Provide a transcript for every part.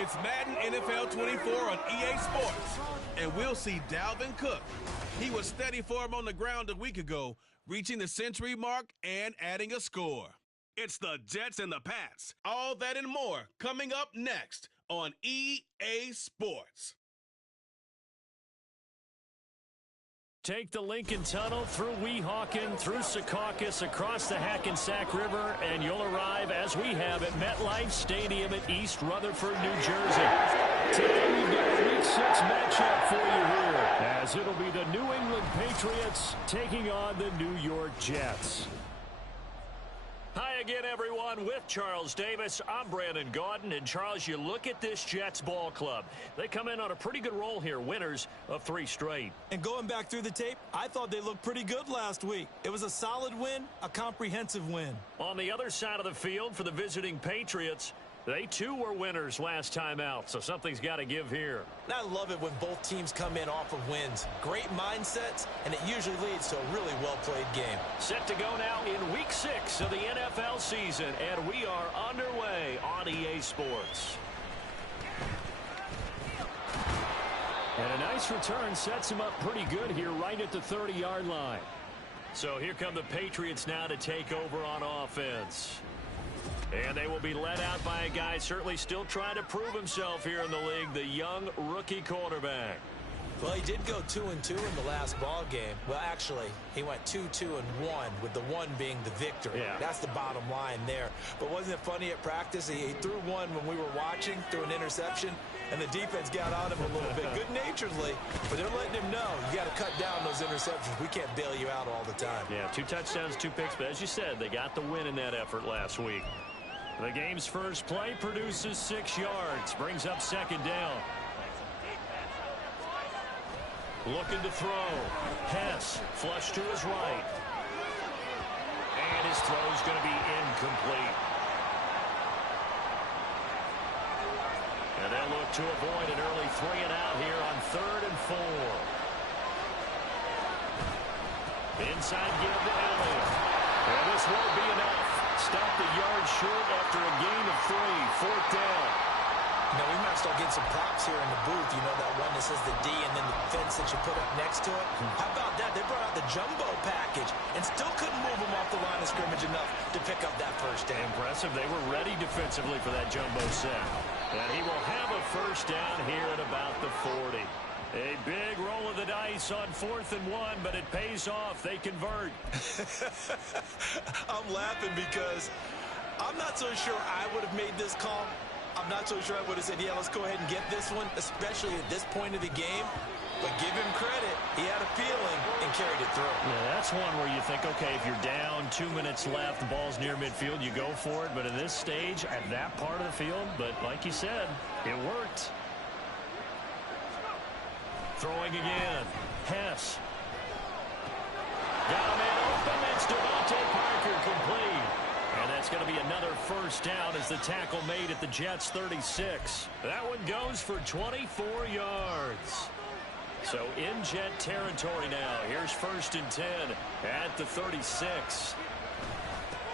It's Madden NFL 24 on EA Sports, and we'll see Dalvin Cook. He was steady for him on the ground a week ago, reaching the century mark and adding a score. It's the Jets and the Pats. All that and more coming up next on EA Sports. Take the Lincoln Tunnel through Weehawken, through Secaucus, across the Hackensack River, and you'll arrive, as we have, at MetLife Stadium at East Rutherford, New Jersey. Today we've got a Week 6 matchup for you here, as it'll be the New England Patriots taking on the New York Jets. Hi again, everyone. With Charles Davis, I'm Brandon Gaudin. And, Charles, you look at this Jets ball club. They come in on a pretty good roll here, winners of 3 straight. And going back through the tape, I thought they looked pretty good last week. It was a solid win, a comprehensive win. On the other side of the field for the visiting Patriots, they, too, were winners last time out, so something's got to give here. And I love it when both teams come in off of wins. Great mindsets, and it usually leads to a really well-played game. Set to go now in Week 6 of the NFL season, and we are underway on EA Sports. And a nice return sets him up pretty good here right at the 30-yard line. So here come the Patriots now to take over on offense. And they will be led out by a guy certainly still trying to prove himself here in the league, the young rookie quarterback. Well, he did go 2-2 in the last ball game. Well, actually, he went 2-2-1, with the 1 being the victory. Yeah. That's the bottom line there. But wasn't it funny at practice? He threw one when we were watching, threw an interception, and the defense got on him a little bit, good-naturedly. But they're letting him know, you got to cut down those interceptions. We can't bail you out all the time. Yeah, 2 touchdowns, 2 picks, but as you said, they got the win in that effort last week. The game's first play produces 6 yards, brings up 2nd down. Looking to throw. Hess, flush to his right. And his throw's going to be incomplete. And they'll look to avoid an early 3 and out here on 3rd and 4. Inside give to Elliott. And this won't be enough. Stopped a yard short after a gain of 3. 4th down. Now, we might start getting some props here in the booth. You know, that one that says the D and then the fence that you put up next to it? How about that? They brought out the jumbo package and still couldn't move them off the line of scrimmage enough to pick up that 1st down. Impressive. They were ready defensively for that jumbo set. And he will have a 1st down here at about the 40. A big roll of the dice on 4th and 1, but it pays off. They convert. I'm laughing because I'm not so sure I would have made this call. I'm not so sure I would have said, yeah, let's go ahead and get this one, especially at this point of the game. But give him credit. He had a feeling and carried it through. Yeah, that's one where you think, okay, if you're down, 2 minutes left, the ball's near midfield, you go for it. But at this stage, at that part of the field, but like you said, it worked. Throwing again. Hess. Got a man open. It's Devontae Parker complete. And that's going to be another 1st down as the tackle made at the Jets' 36. That one goes for 24 yards. So in Jet territory now. Here's 1st and 10 at the 36.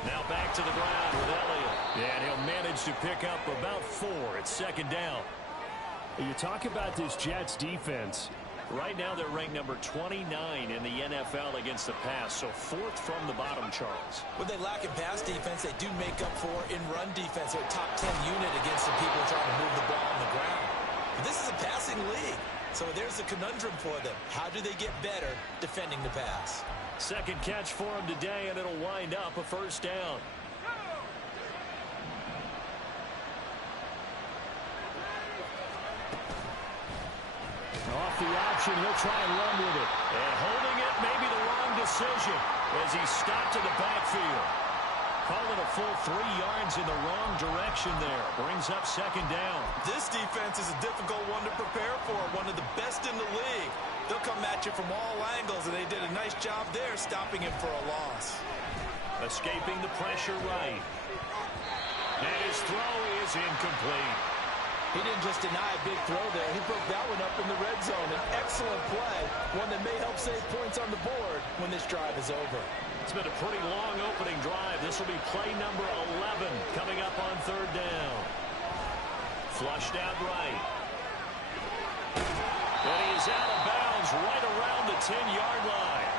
Now back to the ground with Elliott. And he'll manage to pick up about 4 at 2nd down. You talk about this Jets defense. Right now they're ranked number 29 in the NFL against the pass, so 4th from the bottom, Charles. What they lack in pass defense, they do make up for in run defense. They're a top 10 unit against the people trying to move the ball on the ground. But this is a passing league, so there's a conundrum for them. How do they get better defending the pass? 2nd catch for him today, and it'll wind up a 1st down. Off the option, he'll try and run with it. And holding it, maybe the wrong decision as he stopped in the backfield. Calling a full 3 yards in the wrong direction there. Brings up 2nd down. This defense is a difficult one to prepare for, one of the best in the league. They'll come at you from all angles, and they did a nice job there stopping him for a loss. Escaping the pressure right. And his throw is incomplete. He didn't just deny a big throw there. He broke that one up in the red zone. An excellent play, one that may help save points on the board when this drive is over. It's been a pretty long opening drive. This will be play number 11 coming up on 3rd down. Flushed out right. And he is out of bounds right around the 10-yard line.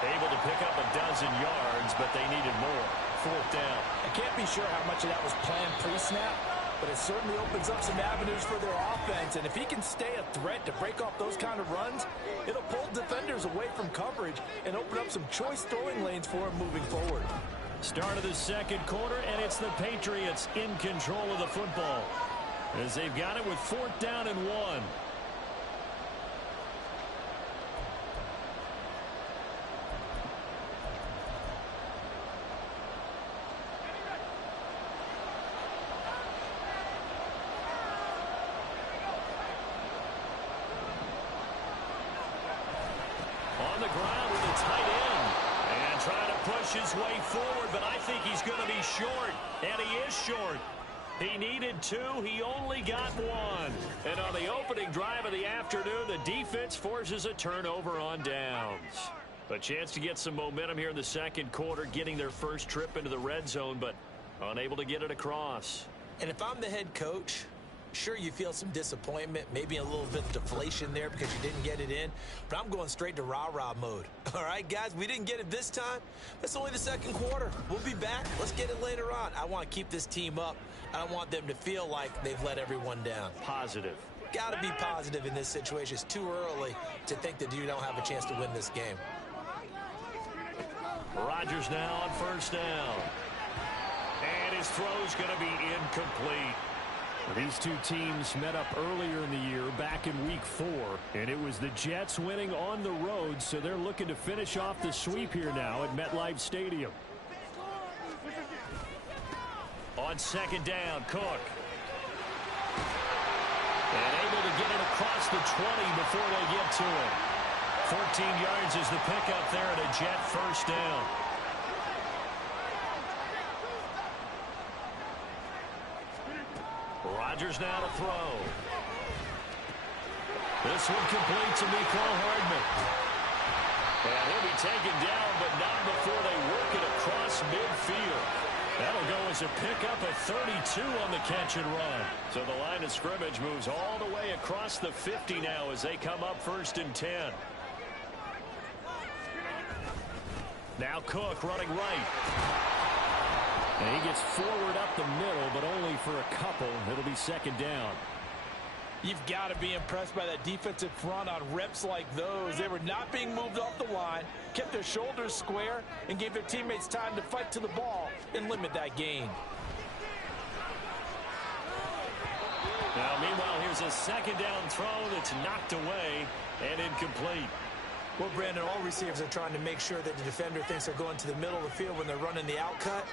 Able to pick up a dozen yards, but they needed more. Fourth down. I can't be sure how much of that was planned pre-snap, but it certainly opens up some avenues for their offense. And if he can stay a threat to break off those kind of runs, it'll pull defenders away from coverage and open up some choice throwing lanes for him moving forward. Start of the second quarter, and it's the Patriots in control of the football as they've got it with fourth down and 1. On the ground with a tight end. And trying to push his way forward, but I think he's going to be short. And he is short. He needed 2. He only got 1. And on the opening drive of the afternoon, the defense forces a turnover on downs. A chance to get some momentum here in the second quarter, getting their first trip into the red zone, but unable to get it across. And if I'm the head coach, sure, you feel some disappointment, maybe a little bit of deflation there because you didn't get it in, but I'm going straight to rah-rah mode. All right, guys, we didn't get it this time. That's only the second quarter. We'll be back. Let's get it later on. I want to keep this team up. I don't want them to feel like they've let everyone down. Positive. Got to be positive in this situation. It's too early to think that you don't have a chance to win this game. Rodgers now on first down. And his throw's going to be incomplete. These two teams met up earlier in the year, back in week 4, and it was the Jets winning on the road, so they're looking to finish off the sweep here now at MetLife Stadium. On second down, Cook. And able to get it across the 20 before they get to it. 14 yards is the pickup there, and a Jet first down. Rodgers now to throw. This one complete to Mecole Hardman. And he'll be taken down, but not before they work it across midfield. That'll go as a pickup of 32 on the catch and run. So the line of scrimmage moves all the way across the 50 now as they come up first and 10. Now Cook running right. And he gets forward up the middle, but only for a couple. It'll be second down. You've got to be impressed by that defensive front on reps like those. They were not being moved off the line, kept their shoulders square, and gave their teammates time to fight to the ball and limit that gain. Now, meanwhile, here's a second down throw that's knocked away and incomplete. Well, Brandon, all receivers are trying to make sure that the defender thinks they're going to the middle of the field when they're running the out cut.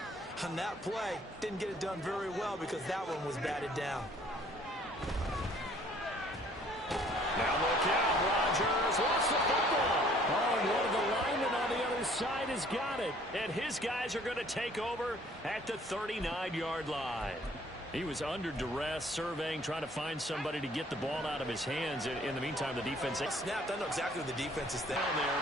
On that play, didn't get it done very well because that one was batted down. Now look out, Rodgers lost the football. Oh, and one of the linemen on the other side has got it. And his guys are going to take over at the 39-yard line. He was under duress, surveying, trying to find somebody to get the ball out of his hands. In the meantime, the defense snapped. I know exactly what the defense is down there.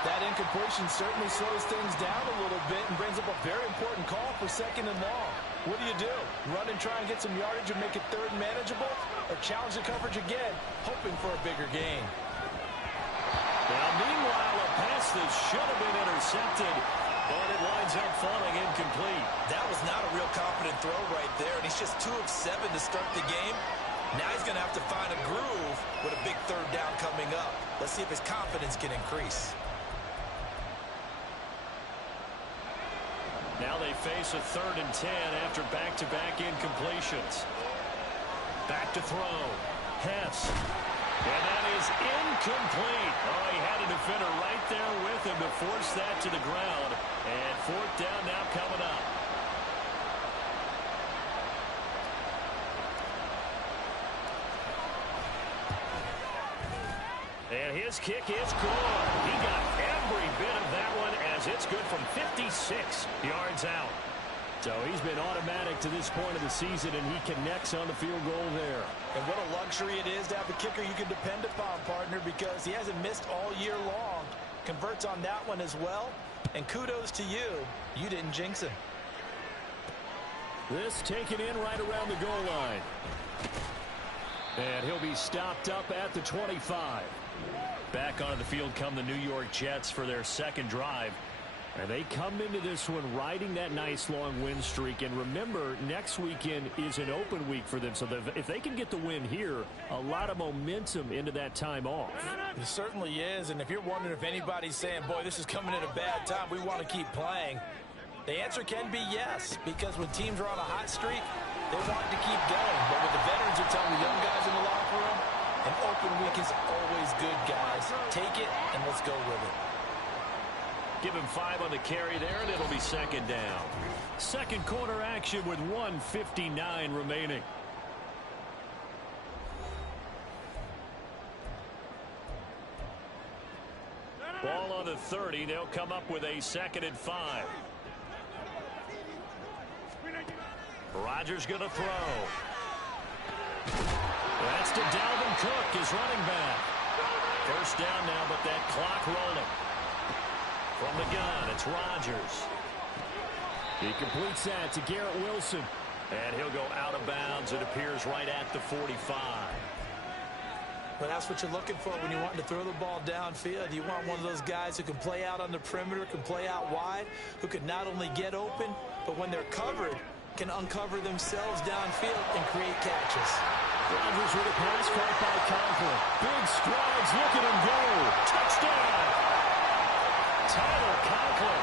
That incompletion certainly slows things down a little bit and brings up a very important call for second and long. What do? Run and try and get some yardage and make it third and manageable, or challenge the coverage again, hoping for a bigger gain? Now, meanwhile, a pass that should have been intercepted, but it winds up falling incomplete. That was not a real confident throw right there, and he's just 2 of 7 to start the game. Now he's going to have to find a groove with a big third down coming up. Let's see if his confidence can increase. Now they face a 3rd and 10 after back-to-back incompletions. Back to throw. Hess. And that is incomplete. Oh, he had a defender right there with him to force that to the ground. And 4th down now coming up. And his kick is good. He got every bit of that one as it's good from 56 yards out. So he's been automatic to this point of the season, and he connects on the field goal there. And what a luxury it is to have a kicker you can depend upon, partner, because he hasn't missed all year long. Converts on that one as well. And kudos to you. You didn't jinx him. This taken in right around the goal line. And he'll be stopped up at the 25. Back onto the field come the New York Jets for their second drive. And they come into this one riding that nice long win streak. And remember, next weekend is an open week for them. So if they can get the win here, a lot of momentum into that time off. It certainly is. And if you're wondering if anybody's saying, boy, this is coming at a bad time, we want to keep playing, the answer can be yes. Because when teams are on a hot streak, they want to keep going. But what the veterans are telling the young guys in the locker room, an open week is always good, guys. Take it and let's go with it. Give him 5 on the carry there, and it'll be second down. Second quarter action with 1:59 remaining. Ball on the 30. They'll come up with a 2nd and 5. Rodgers going to throw. That's to Dalvin Cook, his running back. First down now, but that clock rolling. From the gun, it's Rodgers. He completes that to Garrett Wilson. And he'll go out of bounds, it appears, right at the 45. Well, that's what you're looking for when you want to throw the ball downfield. You want one of those guys who can play out on the perimeter, can play out wide, who can not only get open, but when they're covered, can uncover themselves downfield and create catches. Rodgers with a pass caught by Conklin. Big strides, look at him go. Touchdown! Tyler Conklin,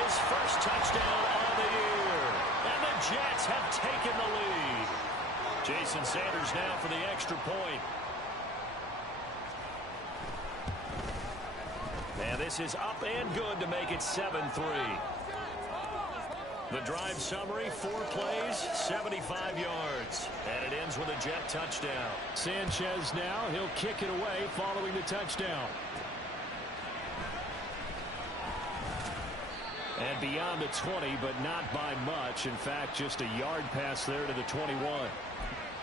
his first touchdown on the year. And the Jets have taken the lead. Jason Sanders now for the extra point. And this is up and good to make it 7-3. The drive summary, 4 plays, 75 yards. And it ends with a Jet touchdown. Sanchez now, he'll kick it away following the touchdown. And beyond the 20, but not by much. In fact, just a yard pass there to the 21.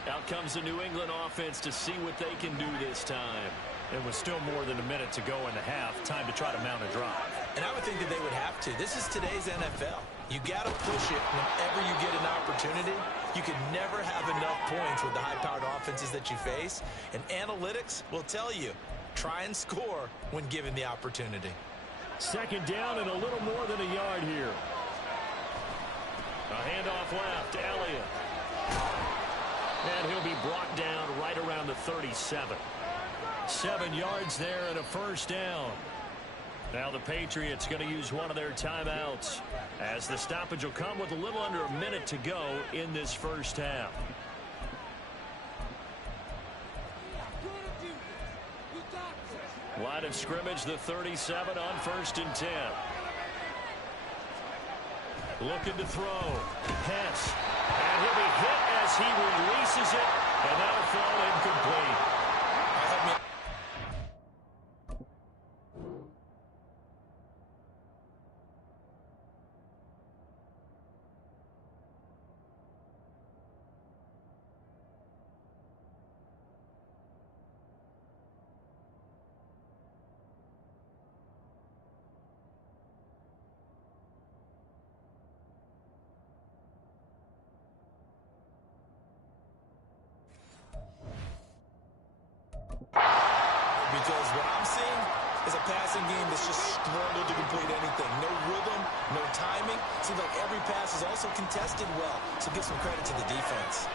Out comes the New England offense to see what they can do this time. It was still more than a minute to go in the half. Time to try to mount a drive. And I would think that they would have to. This is today's NFL. You got to push it whenever you get an opportunity. You can never have enough points with the high-powered offenses that you face. And analytics will tell you, try and score when given the opportunity. Second down and a little more than a yard here. A handoff left, Elliott. And he'll be brought down right around the 37. 7 yards there and a first down. Now the Patriots going to use one of their timeouts as the stoppage will come with a little under a minute to go in this first half. Line of scrimmage, the 37 on 1st and 10. Looking to throw. Hess. And he'll be hit as he releases it, and that'll fall incomplete. Because what I'm seeing is a passing game that's just struggled to complete anything. No rhythm, no timing. Seems like every pass is also contested well. So give some credit to the defense.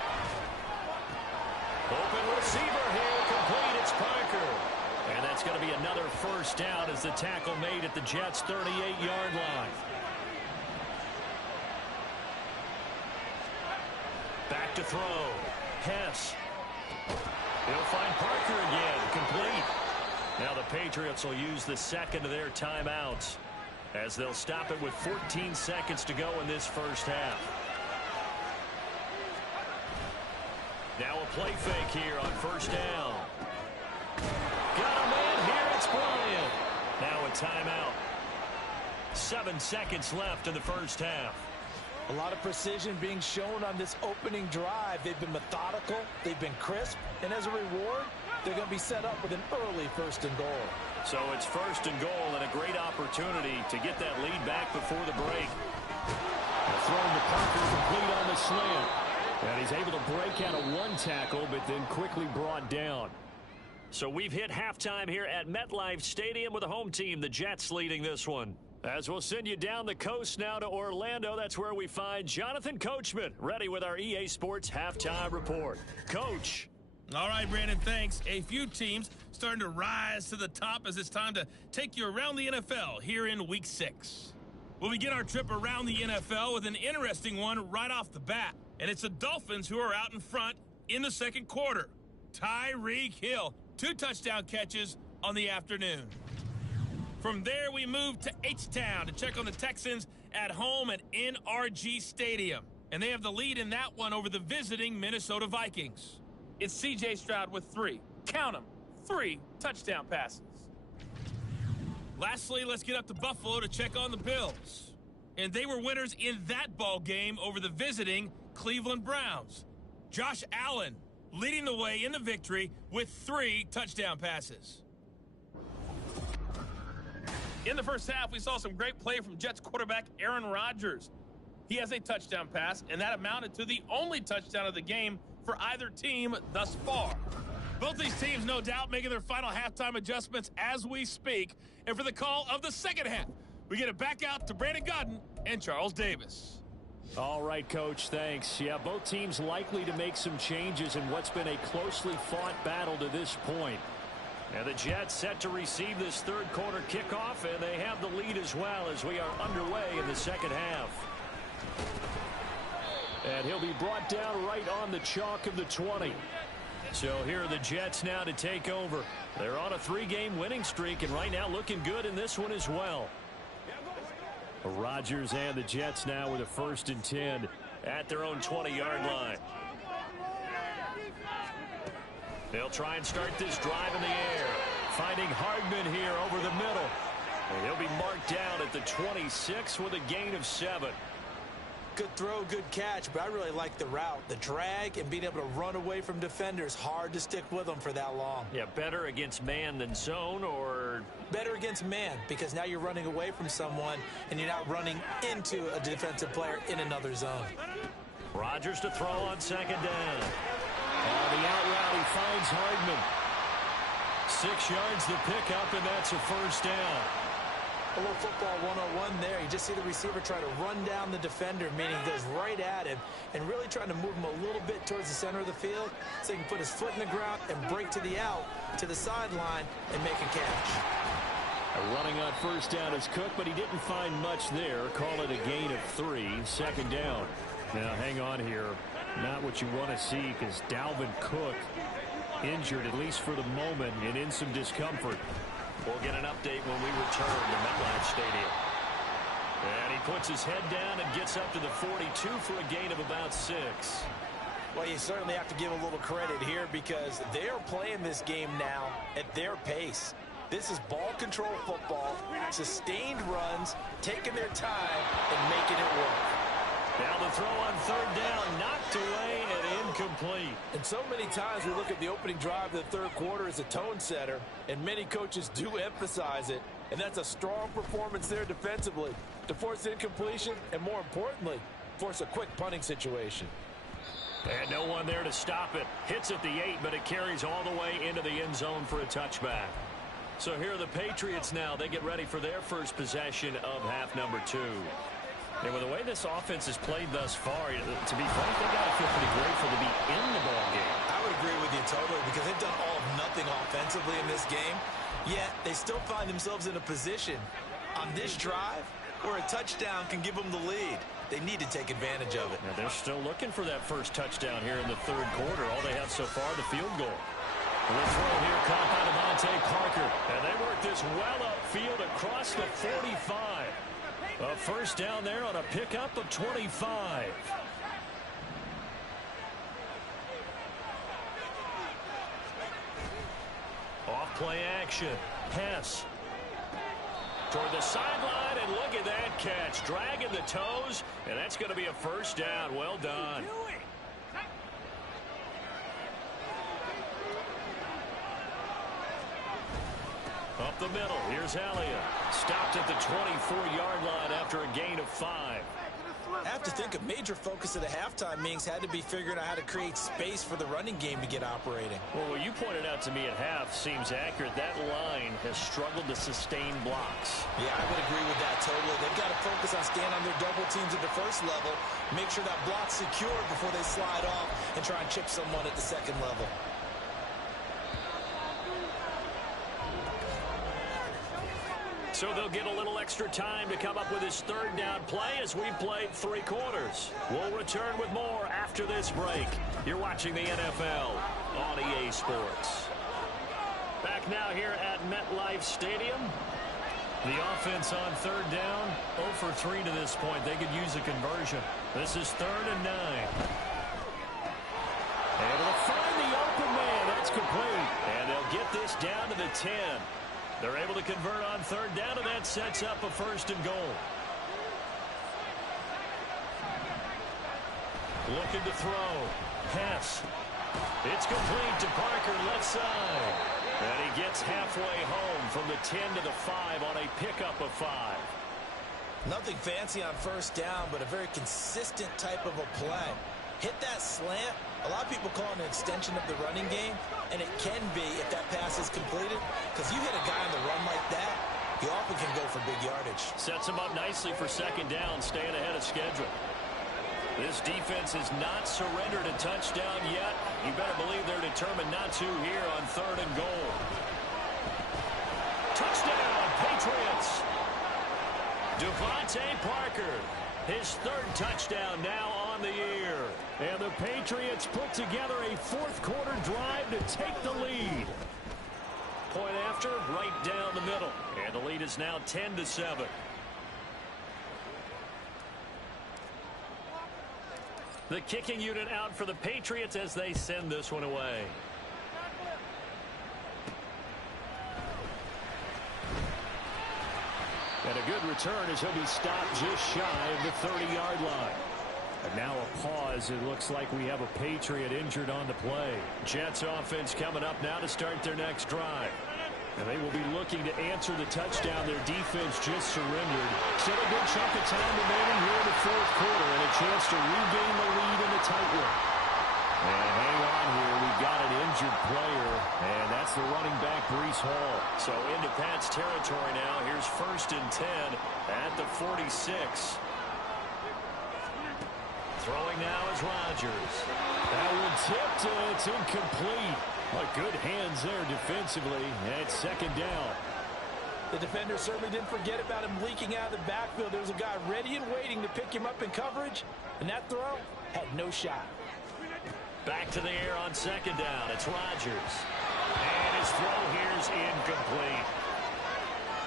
Open receiver here, complete. It's Parker. And that's going to be another first down as the tackle made at the Jets' 38-yard line. Back to throw. Hess. He'll find Parker again. Complete. Now the Patriots will use the second of their timeouts as they'll stop it with 14 seconds to go in this first half. Now a play fake here on first down. Got a man here. It's Bryant. Now a timeout. 7 seconds left in the first half. A lot of precision being shown on this opening drive. They've been methodical. They've been crisp. And as a reward, they're going to be set up with an early 1st and goal. So it's 1st and goal and a great opportunity to get that lead back before the break. Thrown to Parker, complete on the slant. And he's able to break out of one tackle, but then quickly brought down. So we've hit halftime here at MetLife Stadium with the home team, the Jets, leading this one. As we'll send you down the coast now to Orlando, that's where we find Jonathan Coachman, ready with our EA Sports halftime report. Coach. All right, Brandon, thanks. A few teams starting to rise to the top as it's time to take you around the NFL here in Week 6. We'll begin our trip around the NFL with an interesting one right off the bat. And it's the Dolphins who are out in front in the second quarter. Tyreek Hill, 2 touchdown catches on the afternoon. From there, we move to H-Town to check on the Texans at home at NRG Stadium. And they have the lead in that one over the visiting Minnesota Vikings. It's C.J. Stroud with 3. Count them. 3 touchdown passes. Lastly, let's get up to Buffalo to check on the Bills. And they were winners in that ball game over the visiting Cleveland Browns. Josh Allen leading the way in the victory with 3 touchdown passes. In the first half, we saw some great play from Jets quarterback Aaron Rodgers. He has a touchdown pass, and that amounted to the only touchdown of the game for either team thus far. Both these teams, no doubt, making their final halftime adjustments as we speak. And for the call of the second half, we get it back out to Brandon Godden and Charles Davis. All right, Coach, thanks. Yeah, both teams likely to make some changes in what's been a closely fought battle to this point. And the Jets set to receive this third quarter kickoff, and they have the lead as well as we are underway in the second half. And he'll be brought down right on the chalk of the 20. So here are the Jets now to take over. They're on a 3-game winning streak, and right now looking good in this one as well. Rodgers and the Jets now with a 1st and 10 at their own 20-yard line. They'll try and start this drive in the air. Finding Hardman here over the middle. And he'll be marked down at the 26 with a gain of 7. Good throw, good catch, but I really like the route. The drag and being able to run away from defenders, hard to stick with them for that long. Yeah, better against man than zone, or? Better against man, because now you're running away from someone and you're not running into a defensive player in another zone. Rodgers to throw on second down. On the out route, he finds Hardman. 6 yards the pickup, and that's a 1st down. A little football 101 there. You just see the receiver try to run down the defender, meaning he goes right at him and really trying to move him a little bit towards the center of the field so he can put his foot in the ground and break to the out, to the sideline, and make a catch. Running on 1st down is Cook, but he didn't find much there. Call it a gain of 3. 2nd down. Now, hang on here. Not what you want to see, because Dalvin Cook injured, at least for the moment, and in some discomfort. We'll get an update when we return to MetLife Stadium. And he puts his head down and gets up to the 42 for a gain of about 6. Well, you certainly have to give a little credit here because they are playing this game now at their pace. This is ball control football, sustained runs, taking their time and making it work. Now the throw on 3rd down, knocked away and incomplete. And so many times we look at the opening drive of the 3rd quarter as a tone setter, and many coaches do emphasize it. And that's a strong performance there defensively to force incompletion and, more importantly, force a quick punting situation. And no one there to stop it. Hits at the 8, but it carries all the way into the end zone for a touchback. So here are the Patriots now. They get ready for their first possession of half number 2. And with the way this offense has played thus far, to be frank, they've got to feel pretty grateful to be in the ball game. I would agree with you totally because they've done all of nothing offensively in this game, yet they still find themselves in a position on this drive where a touchdown can give them the lead. They need to take advantage of it. Now they're still looking for that first touchdown here in the 3rd quarter. All they have so far, the field goal. And the throw here caught by Devontae Parker. And they work this well upfield across the 45. A 1st down there on a pickup of 25. Off play action. Pass. Toward the sideline, and look at that catch. Dragging the toes, and that's going to be a 1st down. Well done. Up the middle, here's Elliott. Stopped at the 24-yard line after a gain of 5. I have to think a major focus of the halftime meetings had to be figuring out how to create space for the running game to get operating. Well, what you pointed out to me at half seems accurate. That line has struggled to sustain blocks. Yeah, I would agree with that totally. They've got to focus on staying on their double teams at the first level, make sure that block's secured before they slide off and try and chip someone at the second level. So they'll get a little extra time to come up with his third down play as we've played 3 quarters. We'll return with more after this break. You're watching the NFL on EA Sports. Back now here at MetLife Stadium. The offense on third down, 0 for 3 to this point. They could use a conversion. This is 3rd and 9. Able to find the open man. That's complete. And they'll get this down to the 10. They're able to convert on third down, and that sets up a 1st and goal. Looking to throw. Pass. It's complete to Parker, left side. And he gets halfway home from the 10 to the 5 on a pickup of 5. Nothing fancy on first down, but a very consistent type of a play. Hit that slant. A lot of people call it an extension of the running game, and it can be if that pass is completed, because you hit a guy on the run like that, he often can go for big yardage. Sets him up nicely for 2nd down, staying ahead of schedule. This defense has not surrendered a touchdown yet. You better believe they're determined not to here on 3rd and goal. Touchdown, Patriots! Devontae Parker, his 3rd touchdown now on the year. And the Patriots put together a 4th quarter drive to take the lead. Point after, right down the middle. And the lead is now 10-7. The kicking unit out for the Patriots as they send this one away. And a good return as he'll be stopped just shy of the 30-yard line. And now a pause. It looks like we have a Patriot injured on the play. Jets offense coming up now to start their next drive. And they will be looking to answer the touchdown their defense just surrendered. Still a good chunk of time remaining here in the 4th quarter and a chance to regain the lead in the tight one. And hang on here. We've got an injured player, and that's the running back, Breece Hall. So into Pat's territory now. Here's 1st and 10 at the 46. Throwing now is Rodgers. That one tipped, and it's incomplete. But good hands there defensively, and it's 2nd down. The defender certainly didn't forget about him leaking out of the backfield. There was a guy ready and waiting to pick him up in coverage, and that throw had no shot. Back to the air on 2nd down. It's Rodgers. And his throw here's incomplete.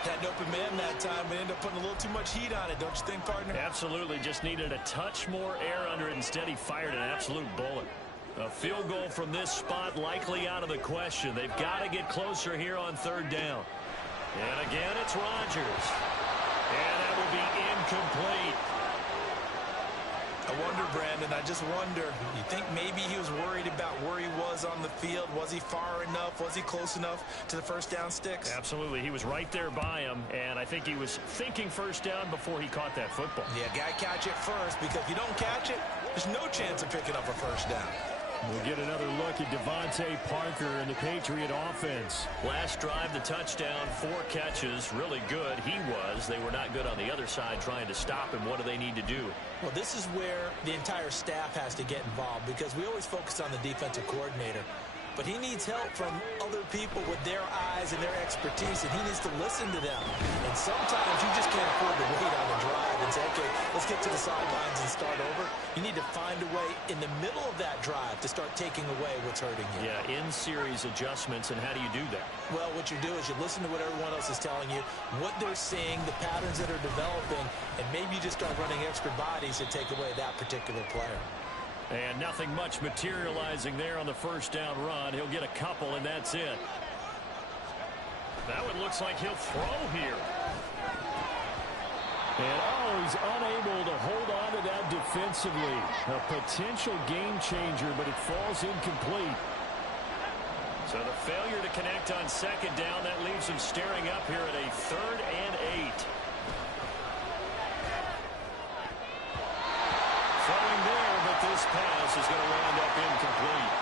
Had an open man that time, but ended up putting a little too much heat on it, don't you think, partner? Absolutely. Just needed a touch more air under it. Instead, he fired an absolute bullet. A field goal from this spot likely out of the question. They've got to get closer here on 3rd down. And again, it's Rodgers. And that will be incomplete. I wonder, Brandon, I just wonder, you think maybe he was worried about where he was on the field? Was he far enough? Was he close enough to the 1st down sticks? Absolutely. He was right there by him, and I think he was thinking 1st down before he caught that football. Yeah, got to catch it first, because if you don't catch it, there's no chance of picking up a 1st down. We'll get another look at Devontae Parker and the Patriot offense. Last drive, the touchdown, 4 catches, really good. He was. They were not good on the other side trying to stop him. What do they need to do? Well, this is where the entire staff has to get involved, because we always focus on the defensive coordinator. But he needs help from other people with their eyes and their expertise, and he needs to listen to them. And sometimes you just can't afford to wait on a drive and say, okay, let's get to the sidelines and start over. You need to find a way in the middle of that drive to start taking away what's hurting you. Yeah, in-series adjustments, and how do you do that? Well, what you do is you listen to what everyone else is telling you, what they're seeing, the patterns that are developing, and maybe you just start running extra bodies to take away that particular player. And nothing much materializing there on the 1st down run. He'll get a couple, and that's it. That one looks like he'll throw here. And, he's unable to hold on to that defensively. A potential game changer, but it falls incomplete. So the failure to connect on second down, that leaves him staring up here at a 3rd and 8. Throwing there, but this pass is going to land up incomplete.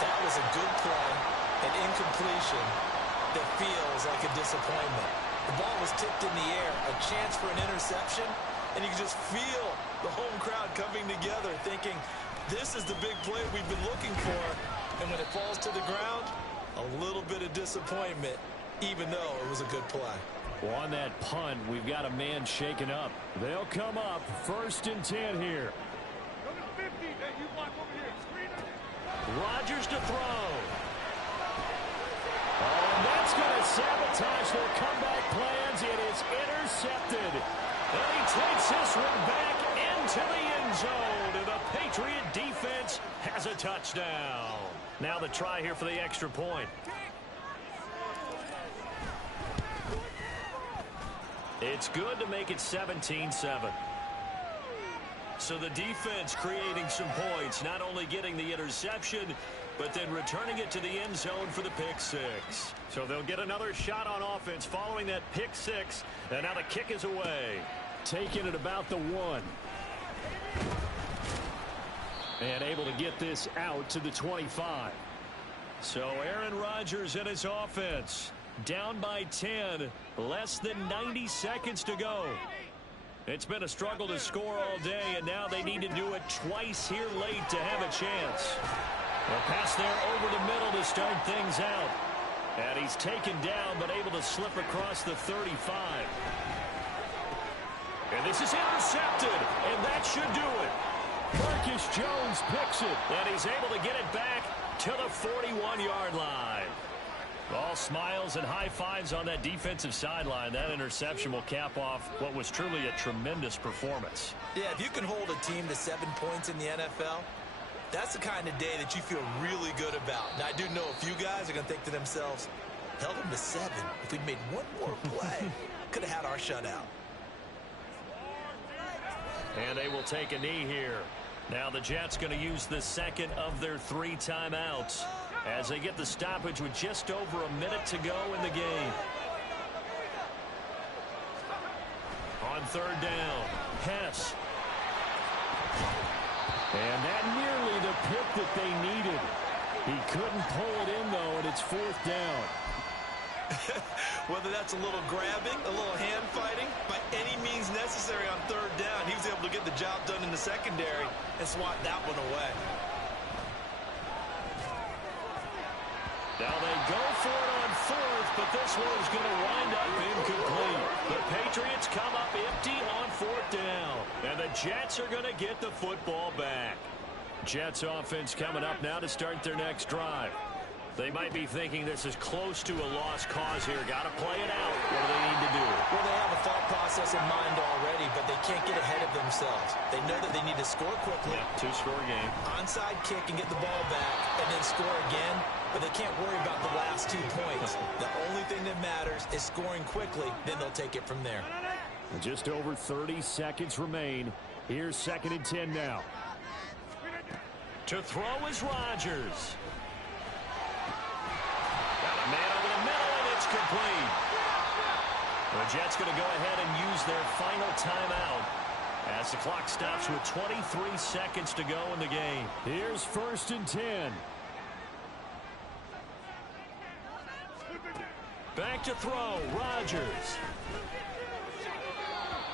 That was a good play, an incompletion that feels like a disappointment. The ball was tipped in the air, a chance for an interception, and you can just feel the home crowd coming together thinking, this is the big play we've been looking for. And when it falls to the ground, a little bit of disappointment, even though it was a good play. Well, on that punt, we've got a man shaken up. They'll come up 1st and 10 here. Rodgers to throw. Oh, and that's going to sabotage their comeback plans. It is intercepted. And he takes this one back into the end zone. And the Patriot defense has a touchdown. Now the try here for the extra point. It's good to make it 17-7. So the defense creating some points, not only getting the interception, but then returning it to the end zone for the pick 6. So they'll get another shot on offense following that pick 6. And now the kick is away. Taking it about the 1. And able to get this out to the 25. So Aaron Rodgers and his offense down by 10. Less than 90 seconds to go. It's been a struggle to score all day, and now they need to do it twice here late to have a chance. A pass there over the middle to start things out. And he's taken down, but able to slip across the 35. And this is intercepted, and that should do it. Marcus Jones picks it, and he's able to get it back to the 41-yard line. All smiles and high fives on that defensive sideline. That interception will cap off what was truly a tremendous performance. Yeah, if you can hold a team to 7 points in the NFL, that's the kind of day that you feel really good about. Now, I do know a few guys are going to think to themselves, held them to 7. If we'd made one more play, could have had our shutout. And they will take a knee here. Now the Jets going to use the second of their 3 timeouts as they get the stoppage with just over a minute to go in the game. On 3rd down, Hess. And that nearly the pick that they needed. He couldn't pull it in, though, and it's 4th down. Whether that's a little grabbing, a little hand fighting, by any means necessary on 3rd down, he was able to get the job done in the secondary and swat that one away. Now they go for it on 4th, but this one is going to wind up incomplete. The Patriots come up empty on 4th down, and the Jets are going to get the football back. Jets offense coming up now to start their next drive. They might be thinking this is close to a lost cause here. Got to play it out. What do they need to do? Well, they have a thought process in mind already, but they can't get ahead of themselves. They know that they need to score quickly. Yeah, 2-score game. Onside kick and get the ball back, and then score again. But they can't worry about the last 2 points. The only thing that matters is scoring quickly. Then they'll take it from there. Just over 30 seconds remain. Here's 2nd and 10 now. To throw is Rodgers. Man over the middle, and it's complete. The Jets going to go ahead and use their final timeout as the clock stops with 23 seconds to go in the game. Here's 1st and 10. Back to throw, Rodgers.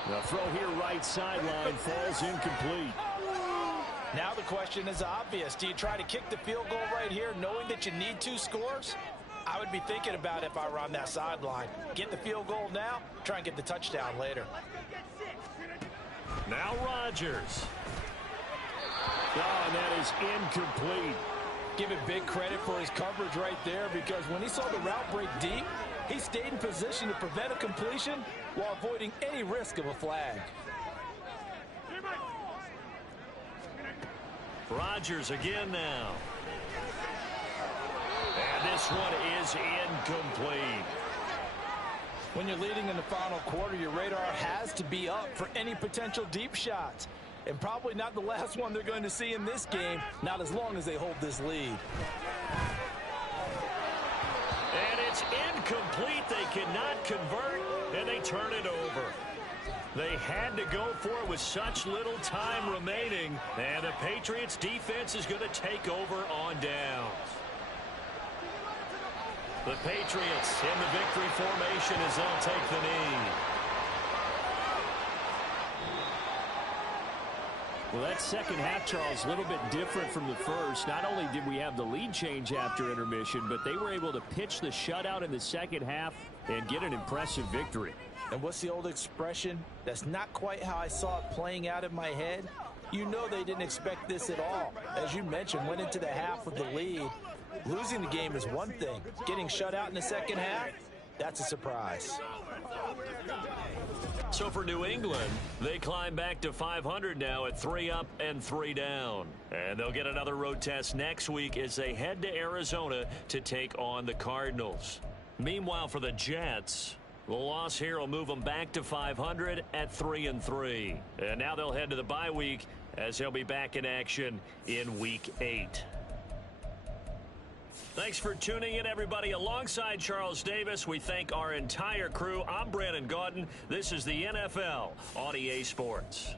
The throw here right sideline falls incomplete. Now the question is obvious. Do you try to kick the field goal right here knowing that you need 2 scores? I would be thinking about it if I were on that sideline. Get the field goal now, try and get the touchdown later. Now Rodgers. Oh, and that is incomplete. Give it big credit for his coverage right there, because when he saw the route break deep, he stayed in position to prevent a completion while avoiding any risk of a flag. Rodgers again now. And this one is incomplete. When you're leading in the final quarter, your radar has to be up for any potential deep shots. And probably not the last one they're going to see in this game, not as long as they hold this lead. incomplete. They cannot convert, and they turn it over. They had to go for it with such little time remaining, and the Patriots defense is going to take over on downs. The Patriots in the victory formation as they'll take the knee. Well, that second half, Charles, a little bit different from the first. Not only did we have the lead change after intermission, but they were able to pitch the shutout in the second half and get an impressive victory. And what's the old expression? That's not quite how I saw it playing out in my head. You know they didn't expect this at all. As you mentioned, went into the half with the lead. Losing the game is one thing. Getting shut out in the second half, that's a surprise. So for New England, they climb back to 500 now at 3 up and 3 down. And they'll get another road test next week as they head to Arizona to take on the Cardinals. Meanwhile, for the Jets, the loss here will move them back to 500 at 3-3. And now they'll head to the bye week as they'll be back in action in Week 8. Thanks for tuning in, everybody. Alongside Charles Davis, we thank our entire crew. I'm Brandon Gaudin. This is the NFL on EA Sports.